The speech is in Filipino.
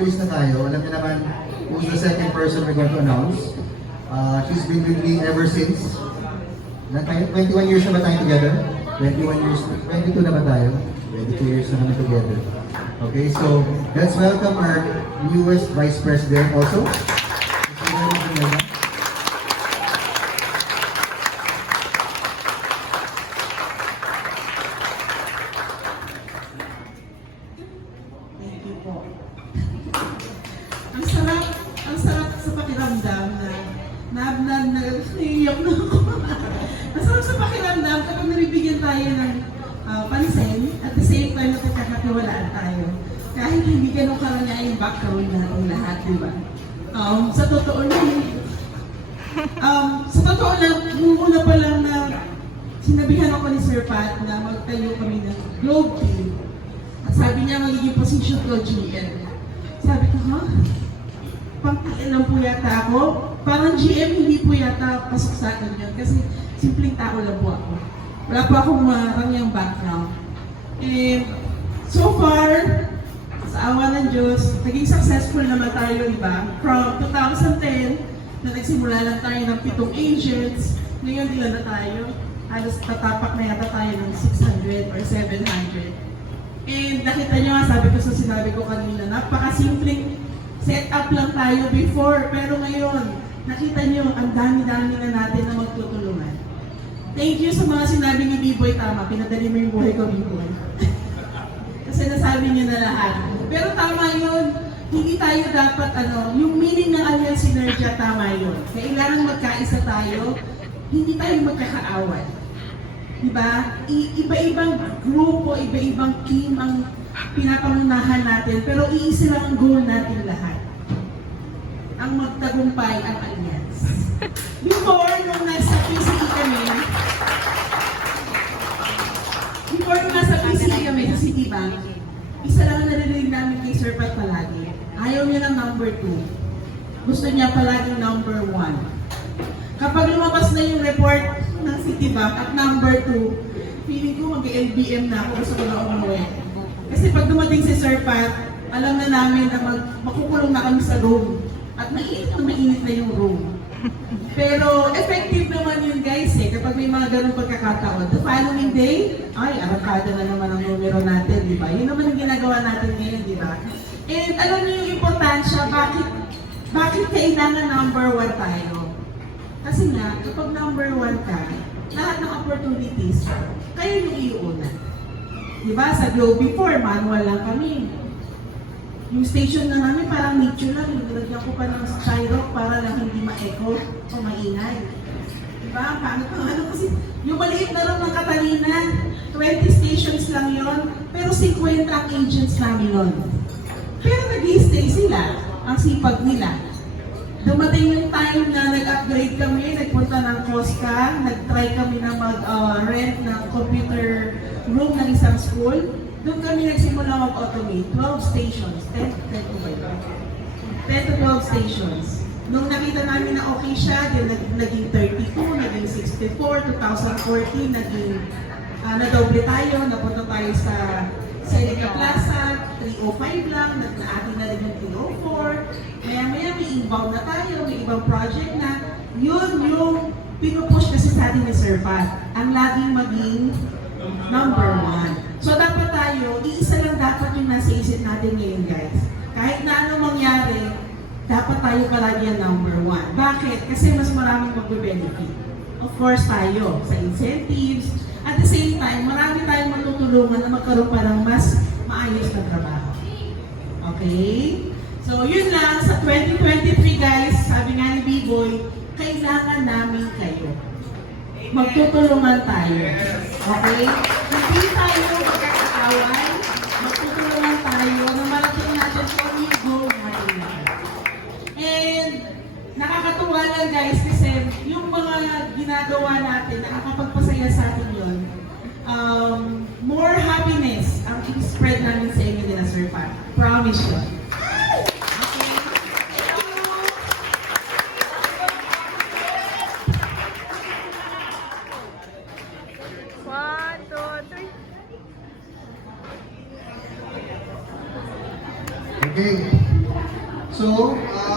Na tayo, alam niyo naman who's the second person we're going to announce. She's been with me ever since. 21 years na ba tayo together? 21 years, 22 na ba tayo? 22 years na kami together. Okay, so let's welcome our newest Vice President also. Ang sarap sa pakiramdam na naiiyak na ako. Ang sarap sa pakiramdam kapag nabibigyan tayo ng pansin, at the same time na pagkakatiwalaan tayo. Kahit hindi ganun karanya yung background natin lahat, di ba? Sa totoo lang, nung una pa lang na sinabihan ako ni Sir Pat na magtayo kami ng Globe Team. At sabi niya magiging position ko GM. Sabi ko, ha? Pang-TN lang po yata ako. Parang GM hindi po yata pasok sa akin yun. Kasi simpleng tao lang po ako. Wala po akong maranyang background. And so far, sa awa ng Diyos, naging successful naman tayo, di ba? From 2010, na nagsimula lang tayo ng 7 agents. Ngayon, ilan na tayo? Halos tatapak na yata tayo ng 600 or 700. And nakita nyo nga, sabi ko sa sinabi ko kanina, napakasimpleng set up lang tayo before, pero ngayon, nakita nyo, ang dami-dami na natin na magtutulungan. Thank you sa mga sinabi ni B-Boy, tama, pinadali mo yung buhay ko, B-Boy. Kasi nasabi niyo na lahat. Pero tama yun, hindi tayo dapat, yung meaning ng Alliance Synergia, tama yun. Kailangan magkaisa tayo, hindi tayo magkakaaway. Diba? Iba-ibang grupo, iba-ibang team ang pinapangunahan natin, pero iisa lang ang goal natin lahat. Ang magtagumpay ang Alliance. Before, nung nasa PCE kami, sa Citibank, isa lang narinig namin kay Sir Pat palagi. Ayaw niya ng number 2. Gusto niya palaging number 1. Kapag lumabas na yung report ng Citibank at number 2, feeling ko mag-LBM na ako, gusto ko na umuwi. Kasi pag dumating si Sir Pat, alam na namin na makukulong na kami sa room. At mainit na yung room. Pero effective naman yun guys kapag may mga ganong pagkakataon. The following day, ay, arangkada na naman ang numero natin, di ba? Yun naman ang ginagawa natin ngayon, di ba? And alam niyo yung importansya, bakit kailangan number 1 tayo? Kasi nga, kapag number 1 ka, lahat ng opportunities, kayo yung iuna. Diba? Sa Globe before, manual lang kami. Yung station na namin parang nature lang. Nilagyan ko pa ng skyrock para lang hindi ma-echo o maingay. Diba? Paano pa ano? Kasi yung maliit na lang ng Catalina, 20 stations lang yon, pero 50 ang agents namin nun. Pero nag-i-stay sila. Ang sipag nila. Dumating yung time na nag-upgrade kami, nagpunta ng Cosca, nag-try kami na mag-rent ng computer room ng isang school. Doon kami nagsimula mag-automate. 12 stations. 10 to 12 stations. Nung nakita namin na okay siya, naging 32, naging 64, 2014, naging nadoble tayo, napunta tayo sa Seneca Plaza, 305 lang, nag-aati na rin yung 304. Maya-maya may inbound na tayo, may ibang project na. Yun yung pinupush kasi sa atin ni Sir Pat, ang laging maging number 1. So dapat tayo, iisa lang dapat yung nasa isip natin ngayon guys. Kahit na anong mangyari, dapat tayo palagi ang number 1. Bakit? Kasi mas maraming magbe-benefit. Of course tayo, sa incentives. At the same time, marami tayong matutulungan na magkaroon pa ng mas maayos na trabaho. Okay? So yun lang, sa 2023 guys, sabi nga ni B-Boy, kailangan namin kayo. Magtutulungan tayo. Okay? Hindi tayo magkakaaway, magtutulungan tayo na marating natin kung yung goal natin. And nakakatuwa lang guys kasi yung mga ginagawa natin, nakakapagpasaya sa atin yun. More happiness ang i-spread namin sa inyo din na Sir Pat. Promise yun. Okay. So,